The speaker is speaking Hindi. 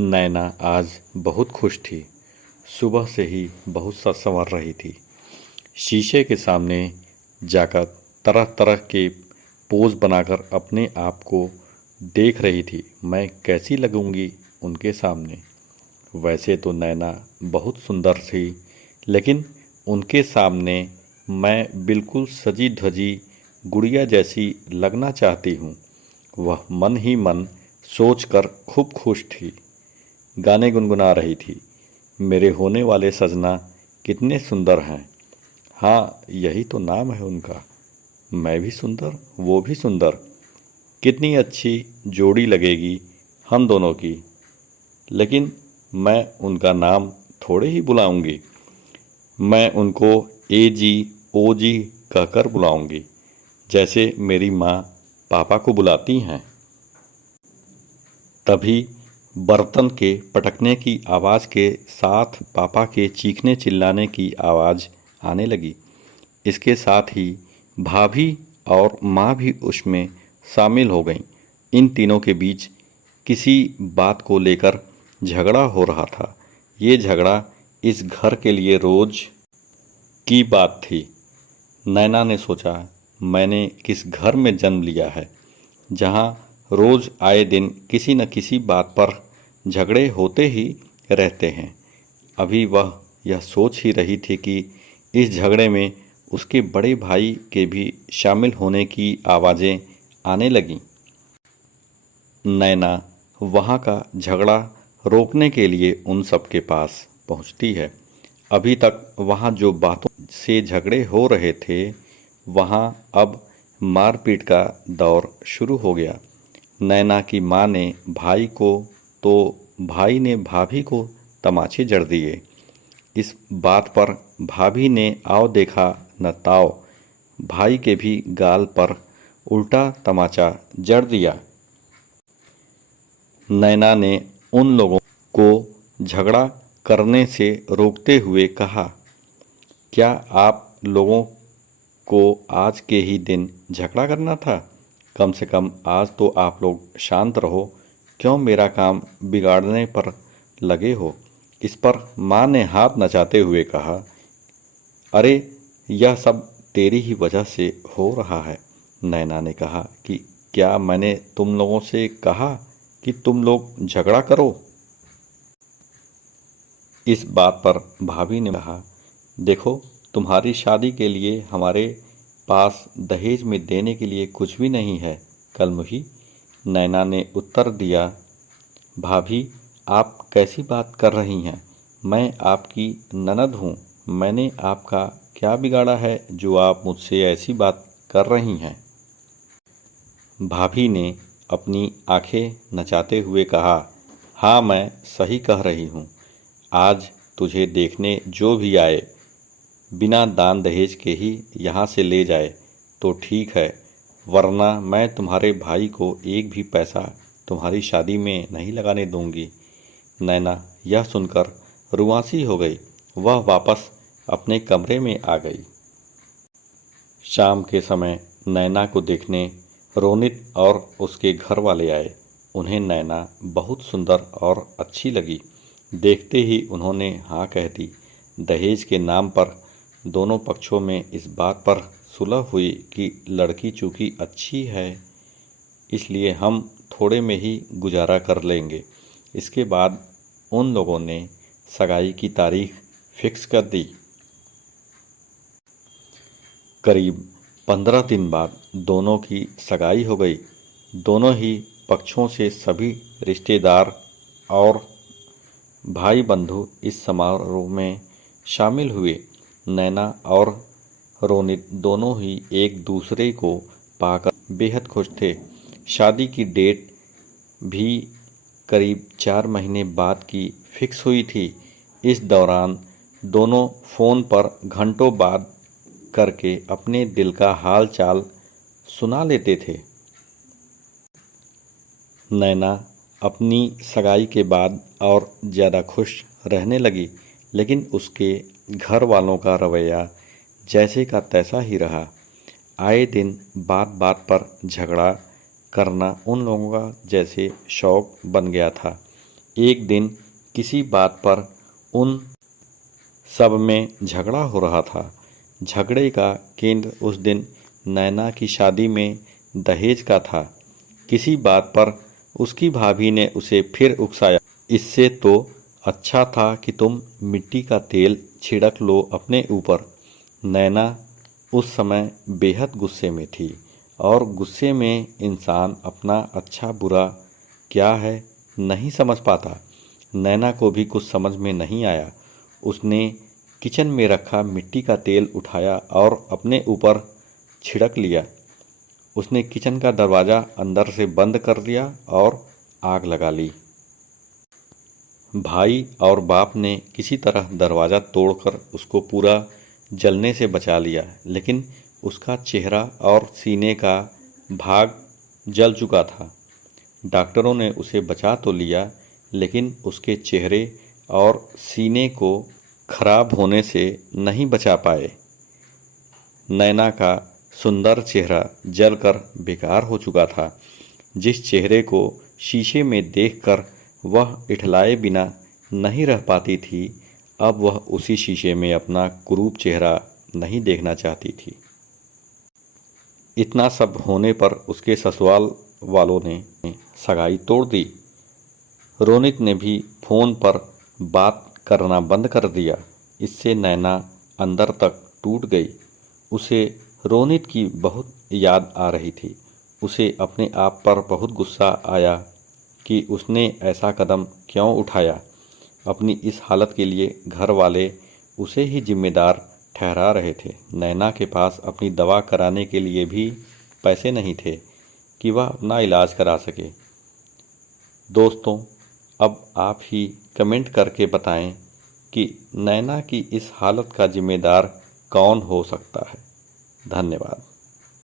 नैना आज बहुत खुश थी। सुबह से ही बहुत सा संवर रही थी। शीशे के सामने जाकर तरह तरह के पोज बनाकर अपने आप को देख रही थी। मैं कैसी लगूंगी उनके सामने। वैसे तो नैना बहुत सुंदर थी, लेकिन उनके सामने मैं बिल्कुल सजी धजी गुड़िया जैसी लगना चाहती हूँ। वह मन ही मन सोचकर खूब खुश थी। गाने गुनगुना रही थी। मेरे होने वाले सजना कितने सुंदर हैं। हाँ, यही तो नाम है उनका। मैं भी सुंदर, वो भी सुंदर। कितनी अच्छी जोड़ी लगेगी हम दोनों की। लेकिन मैं उनका नाम थोड़े ही बुलाऊंगी। मैं उनको ए जी ओ जी कहकर बुलाऊंगी, जैसे मेरी माँ पापा को बुलाती हैं। तभी बर्तन के पटकने की आवाज़ के साथ पापा के चीखने चिल्लाने की आवाज़ आने लगी। इसके साथ ही भाभी और माँ भी उसमें शामिल हो गईं। इन तीनों के बीच किसी बात को लेकर झगड़ा हो रहा था। ये झगड़ा इस घर के लिए रोज़ की बात थी। नैना ने सोचा, मैंने किस घर में जन्म लिया है जहाँ रोज़ आए दिन किसी न किसी बात पर झगड़े होते ही रहते हैं। अभी वह यह सोच ही रही थी कि इस झगड़े में उसके बड़े भाई के भी शामिल होने की आवाज़ें आने लगीं। नैना वहाँ का झगड़ा रोकने के लिए उन सब के पास पहुँचती है। अभी तक वहाँ जो बातों से झगड़े हो रहे थे, वहाँ अब मारपीट का दौर शुरू हो गया। नैना की माँ ने भाई को तो भाई ने भाभी को तमाचे जड़ दिए। इस बात पर भाभी ने आओ देखा न ताओ भाई के भी गाल पर उल्टा तमाचा जड़ दिया। नैना ने उन लोगों को झगड़ा करने से रोकते हुए कहा, क्या आप लोगों को आज के ही दिन झगड़ा करना था? कम से कम आज तो आप लोग शांत रहो। क्यों मेरा काम बिगाड़ने पर लगे हो? इस पर माँ ने हाथ नचाते हुए कहा, अरे यह सब तेरी ही वजह से हो रहा है। नैना ने कहा कि क्या मैंने तुम लोगों से कहा कि तुम लोग झगड़ा करो? इस बात पर भाभी ने कहा, देखो तुम्हारी शादी के लिए हमारे पास दहेज में देने के लिए कुछ भी नहीं है कलमुही। नैना ने उत्तर दिया, भाभी आप कैसी बात कर रही हैं? मैं आपकी ननद हूँ। मैंने आपका क्या बिगाड़ा है जो आप मुझसे ऐसी बात कर रही हैं? भाभी ने अपनी आंखें नचाते हुए कहा, हाँ मैं सही कह रही हूँ। आज तुझे देखने जो भी आए बिना दान दहेज के ही यहाँ से ले जाए तो ठीक है, वरना मैं तुम्हारे भाई को एक भी पैसा तुम्हारी शादी में नहीं लगाने दूंगी। नैना यह सुनकर रुआंसी हो गई। वह वापस अपने कमरे में आ गई। शाम के समय नैना को देखने रोनित और उसके घर वाले आए। उन्हें नैना बहुत सुंदर और अच्छी लगी। देखते ही उन्होंने हाँ कह दी। दहेज के नाम पर दोनों पक्षों में इस बात पर सुलह हुई कि लड़की चूँकि अच्छी है, इसलिए हम थोड़े में ही गुजारा कर लेंगे। इसके बाद उन लोगों ने सगाई की तारीख फिक्स कर दी। करीब 15 दिन बाद दोनों की सगाई हो गई। दोनों ही पक्षों से सभी रिश्तेदार और भाई बंधु इस समारोह में शामिल हुए। नैना और रोनित दोनों ही एक दूसरे को पाकर बेहद खुश थे। शादी की डेट भी करीब 4 महीने बाद की फिक्स हुई थी। इस दौरान दोनों फ़ोन पर घंटों बात करके अपने दिल का हाल चाल सुना लेते थे। नैना अपनी सगाई के बाद और ज़्यादा खुश रहने लगी, लेकिन उसके घर वालों का रवैया जैसे का तैसा ही रहा। आए दिन बात बात पर झगड़ा करना उन लोगों का जैसे शौक बन गया था। एक दिन किसी बात पर उन सब में झगड़ा हो रहा था। झगड़े का केंद्र उस दिन नैना की शादी में दहेज का था। किसी बात पर उसकी भाभी ने उसे फिर उकसाया, इससे तो अच्छा था कि तुम मिट्टी का तेल छिड़क लो अपने ऊपर। नैना उस समय बेहद गुस्से में थी और गुस्से में इंसान अपना अच्छा बुरा क्या है नहीं समझ पाता। नैना को भी कुछ समझ में नहीं आया। उसने किचन में रखा मिट्टी का तेल उठाया और अपने ऊपर छिड़क लिया। उसने किचन का दरवाज़ा अंदर से बंद कर दिया और आग लगा ली। भाई और बाप ने किसी तरह दरवाज़ा तोड़कर उसको पूरा जलने से बचा लिया, लेकिन उसका चेहरा और सीने का भाग जल चुका था। डॉक्टरों ने उसे बचा तो लिया, लेकिन उसके चेहरे और सीने को खराब होने से नहीं बचा पाए। नैना का सुंदर चेहरा जलकर बेकार हो चुका था। जिस चेहरे को शीशे में देखकर वह इठलाए बिना नहीं रह पाती थी, अब वह उसी शीशे में अपना कुरूप चेहरा नहीं देखना चाहती थी। इतना सब होने पर उसके ससुराल वालों ने सगाई तोड़ दी। रोनित ने भी फ़ोन पर बात करना बंद कर दिया। इससे नैना अंदर तक टूट गई। उसे रोनित की बहुत याद आ रही थी। उसे अपने आप पर बहुत गुस्सा आया कि उसने ऐसा कदम क्यों उठाया। अपनी इस हालत के लिए घर वाले उसे ही जिम्मेदार ठहरा रहे थे। नैना के पास अपनी दवा कराने के लिए भी पैसे नहीं थे कि वह अपना इलाज करा सके। दोस्तों, अब आप ही कमेंट करके बताएं कि नैना की इस हालत का जिम्मेदार कौन हो सकता है। धन्यवाद।